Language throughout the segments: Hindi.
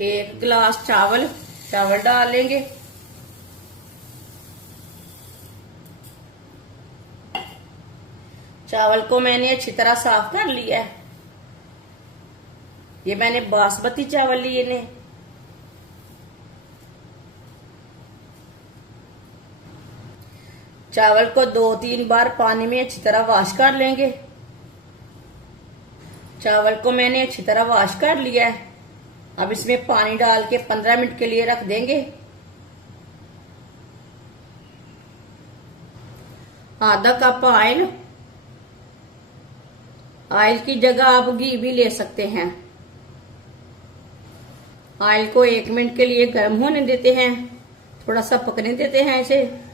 1 गिलास चावल डाल लेंगे। चावल को मैंने अच्छी तरह साफ कर लिया है। ये मैंने बासमती चावल लिए ने। चावल को 2-3 बार पानी में अच्छी तरह वॉश कर लेंगे। चावल को मैंने अच्छी तरह वॉश कर लिया है। अब इसमें पानी डाल के 15 मिनट के लिए रख देंगे। आधा कप ऑयल की जगह आप घी भी ले सकते हैं। ऑयल को 1 मिनट के लिए गर्म होने देते हैं, थोड़ा सा पकने देते हैं इसे।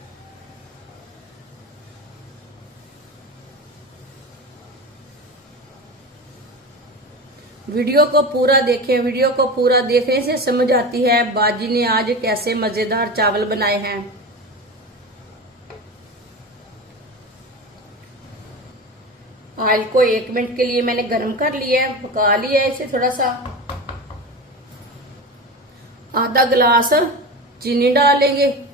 वीडियो को पूरा देखें। वीडियो को पूरा देखने से समझ आती है बाजी ने आज कैसे मजेदार चावल बनाए हैं। ऑयल को 1 मिनट के लिए मैंने गर्म कर लिया है, पका लिया है इसे थोड़ा सा। आधा गिलास चीनी डाल लेंगे।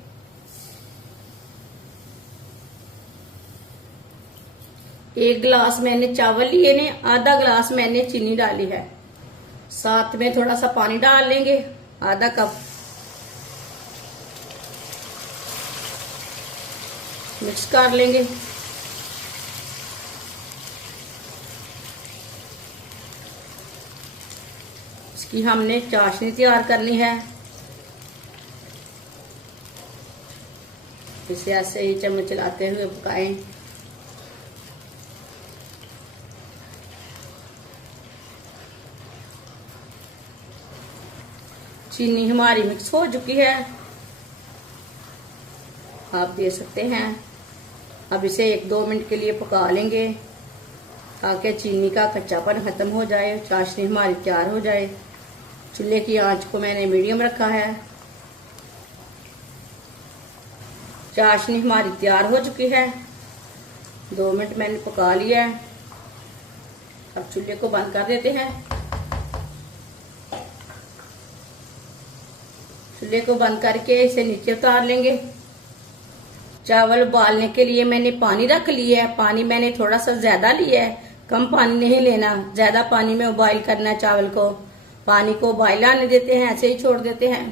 एक गिलास मैंने चावल लिए ने, आधा गिलास मैंने चीनी डाली है। साथ में थोड़ा सा पानी डाल लेंगे, आधा कप। मिक्स कर लेंगे। इसकी हमने चाशनी तैयार करनी है। इसे ऐसे ही चम्मच चलाते हुए पकाएं। चीनी हमारी मिक्स हो चुकी है, आप दे सकते हैं। अब इसे 1-2 मिनट के लिए पका लेंगे ताकि चीनी का कच्चापन खत्म हो जाए, चाशनी हमारी तैयार हो जाए। चूल्हे की आंच को मैंने मीडियम रखा है। चाशनी हमारी तैयार हो चुकी है। 2 मिनट मैंने पका लिया है। अब चूल्हे को बंद कर देते हैं। चूल्हे को बंद करके इसे नीचे उतार लेंगे। चावल उबालने के लिए मैंने पानी रख लिया है। पानी मैंने थोड़ा सा ज्यादा लिया है, कम पानी नहीं लेना। ज्यादा पानी में उबाइल करना है चावल को। पानी को उबाइल आने देते हैं, ऐसे ही छोड़ देते हैं।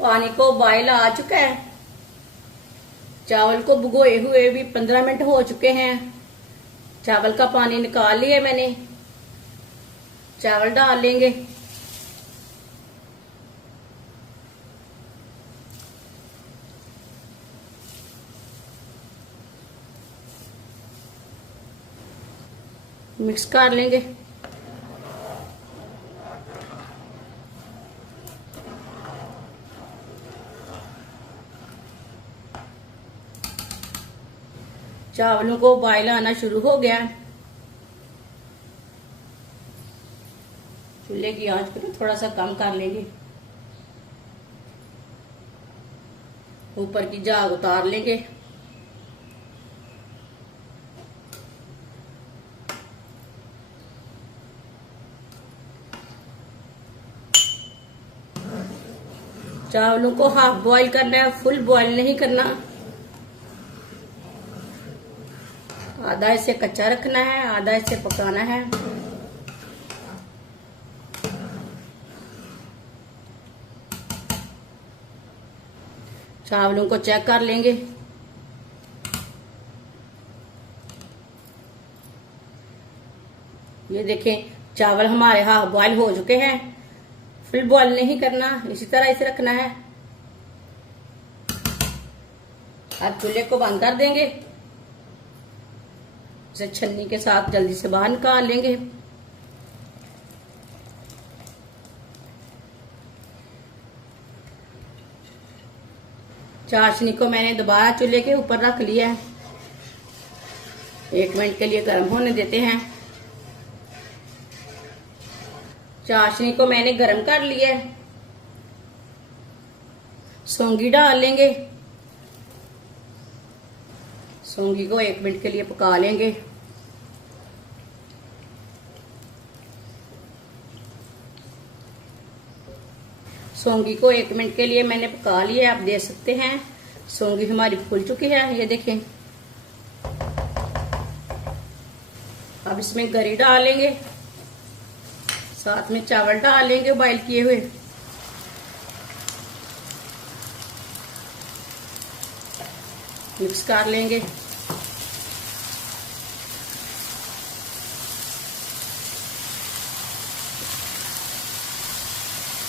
पानी को उबाइल आ चुका है। चावल को भिगोए हुए भी 15 मिनट हो चुके हैं। चावल का पानी निकाल लिया मैंने। चावल डाल लेंगे। मिक्स कर लेंगे। चावलों को उबाइल आना शुरू हो गया। चूल्हे की आंच को थोड़ा सा कम कर लेंगे। ऊपर की झाग उतार लेंगे। चावलों को हाफ बॉईल करना है, फुल बॉईल नहीं करना। आधा इसे कच्चा रखना है, आधा इसे पकाना है। चावलों को चेक कर लेंगे। ये देखें, चावल हमारे हाफ बॉईल हो चुके हैं। फुल बॉईल नहीं करना, इसी तरह इसे रखना है। अब चूल्हे को बंद कर देंगे। इसे छन्नी के साथ जल्दी से बाहर निकाल लेंगे। चाशनी को मैंने दोबारा चूल्हे के ऊपर रख लिया है। 1 मिनट के लिए गर्म होने देते हैं। चाशनी को मैंने गर्म कर लिया है। सौंगी डाल लेंगे। सौंगी को 1 मिनट के लिए पका लेंगे। सौंगी को 1 मिनट के लिए मैंने पका लिया, आप देख सकते हैं सौंगी हमारी फूल चुकी है, ये देखें। अब इसमें गरी डालेंगे, साथ में चावल डालेंगे बॉईल किए हुए। मिक्स कर लेंगे।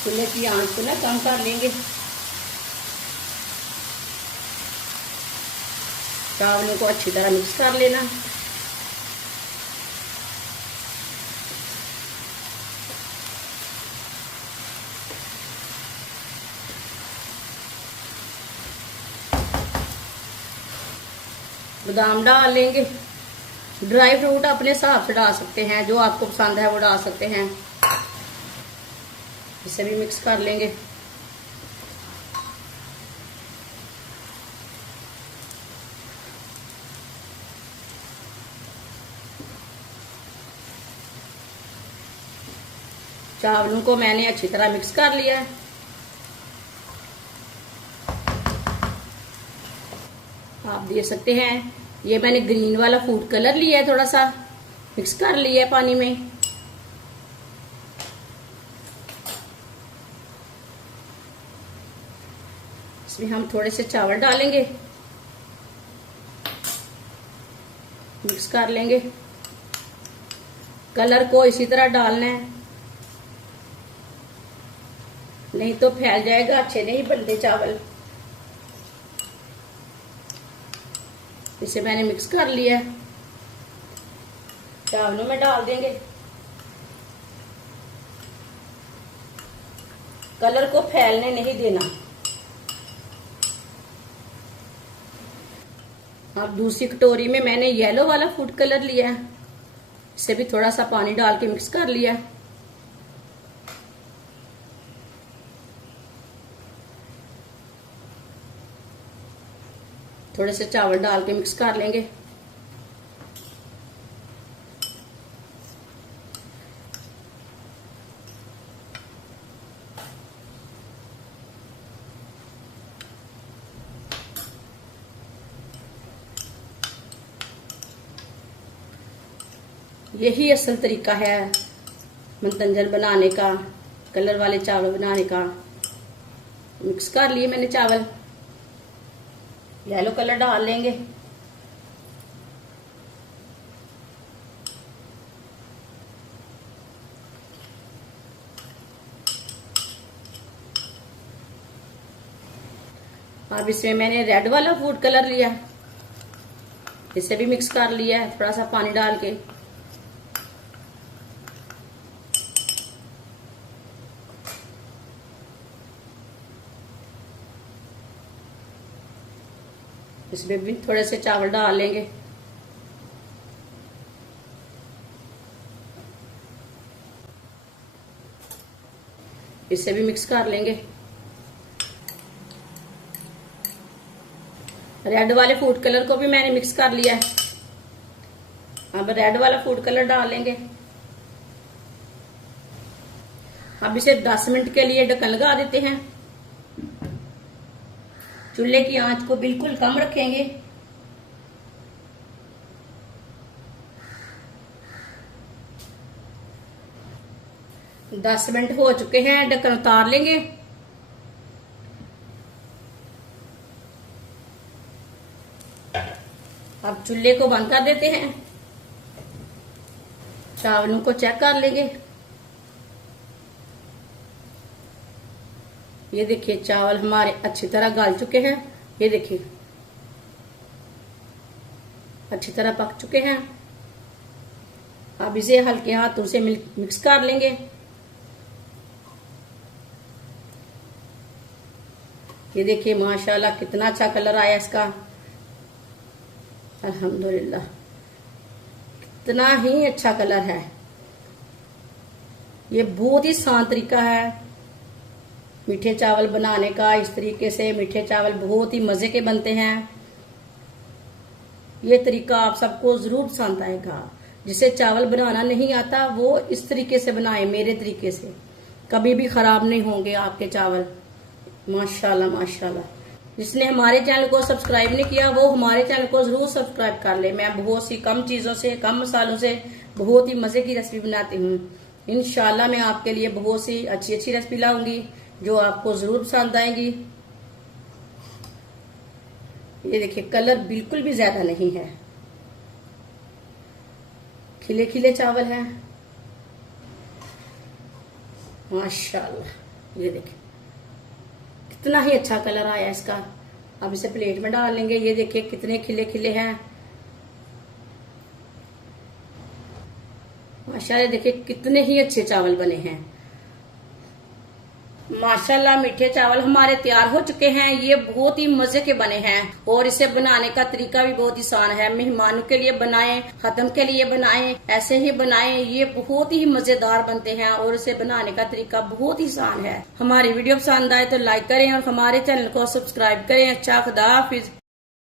चूल्हे की आंच को ना कम कर लेंगे। चावलों को अच्छी तरह मिक्स कर लेना। बादाम डाल लेंगे। ड्राई फ्रूट अपने हिसाब से डाल सकते हैं, जो आपको पसंद है वो डाल सकते हैं। इसे भी मिक्स कर लेंगे। चावलों को मैंने अच्छी तरह मिक्स कर लिया है। आप देख सकते हैं ये मैंने ग्रीन वाला फूड कलर लिया है, थोड़ा सा मिक्स कर लिया है पानी में। इसमें हम थोड़े से चावल डालेंगे, मिक्स कर लेंगे। कलर को इसी तरह डालना है, नहीं तो फैल जाएगा, अच्छे नहीं बनते चावल। इसे मैंने मिक्स कर लिया है, चावलों में डाल देंगे। कलर को फैलने नहीं देना। अब दूसरी कटोरी में मैंने येलो वाला फूड कलर लिया है, इसे भी थोड़ा सा पानी डाल के मिक्स कर लिया। थोड़े से चावल डाल के मिक्स कर लेंगे। यही असल तरीका है मंतंजन बनाने का, कलर वाले चावल बनाने का। मिक्स कर लिए मैंने चावल, येलो कलर डाल लेंगे। अब इसमें मैंने रेड वाला फूड कलर लिया, इसे भी मिक्स कर लिया है थोड़ा सा पानी डाल के। इसमें भी थोड़े से चावल डाल लेंगे। इसे भी मिक्स कर लेंगे। रेड वाले फूड कलर को भी मैंने मिक्स कर लिया है। अब रेड वाला फूड कलर डाल लेंगे। अब इसे 10 मिनट के लिए ढक्कन लगा देते हैं। चूल्हे की आंच को बिल्कुल कम रखेंगे। दस मिनट हो चुके हैं, ढक्कन उतार लेंगे। अब चूल्हे को बंद कर देते हैं। चावलों को चेक कर लेंगे। ये देखिए चावल हमारे अच्छी तरह गल चुके हैं। ये देखिए अच्छी तरह पक चुके हैं। अब इसे हल्के हाथों से मिक्स कर लेंगे। ये देखिए माशाल्लाह कितना अच्छा कलर आया इसका। अल्हम्दुलिल्लाह कितना ही अच्छा कलर है। ये बहुत ही आसान तरीका है मीठे चावल बनाने का। इस तरीके से मीठे चावल बहुत ही मजे के बनते हैं। ये तरीका आप सबको जरूर पसंद आएगा। जिसे चावल बनाना नहीं आता वो इस तरीके से बनाए, मेरे तरीके से। कभी भी खराब नहीं होंगे आपके चावल। माशाल्लाह माशाल्लाह। जिसने हमारे चैनल को सब्सक्राइब नहीं किया वो हमारे चैनल को जरूर सब्सक्राइब कर ले। मैं बहुत सी कम चीजों से, कम मसालों से बहुत ही मजे की रेसिपी बनाती हूँ। इंशाल्लाह मैं आपके लिए बहुत सी अच्छी अच्छी रेसिपी लाऊंगी जो आपको जरूर पसंद आएंगी। ये देखिए कलर बिल्कुल भी ज्यादा नहीं है, खिले खिले चावल हैं माशाल्लाह। ये देखिए कितना ही अच्छा कलर आया इसका। अब इसे प्लेट में डाल लेंगे। ये देखिए कितने खिले खिले हैं माशाल्लाह। देखिए कितने ही अच्छे चावल बने हैं माशाल्लाह। मीठे चावल हमारे तैयार हो चुके हैं। ये बहुत ही मजे के बने हैं और इसे बनाने का तरीका भी बहुत आसान है। मेहमानों के लिए बनाएं, खत्म के लिए बनाएं, ऐसे ही बनाएं। ये बहुत ही मजेदार बनते हैं और इसे बनाने का तरीका बहुत ही आसान है। हमारी वीडियो पसंद आए तो लाइक करें और हमारे चैनल को सब्सक्राइब करें। अच्छा, खुदा हाफिज।